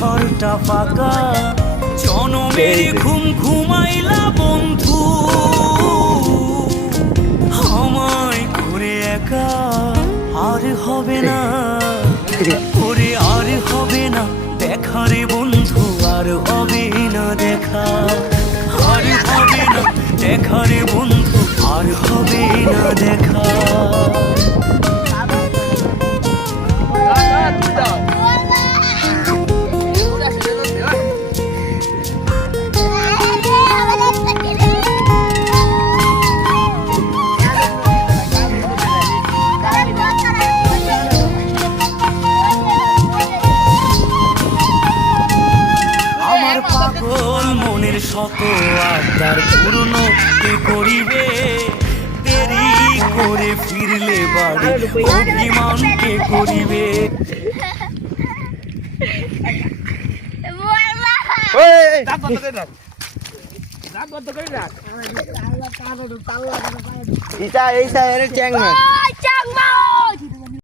ঘরটা ফাঁকা, জনমের ঘুম ঘুমাইলা বন্ধু, আমায় করে একা। আর হবে না ওরে, আর হবে না দেখা রে বন্ধু, আর হবে না দেখা, আর হবে না দেখা রে বন্ধু, আর হবে না দেখা। পাগল মনের শত আবদার পূর্ণ কে করিবে, দেরি করে ফিরলে বাড়ি অভিমান কে করিবে। এই চ্যাং না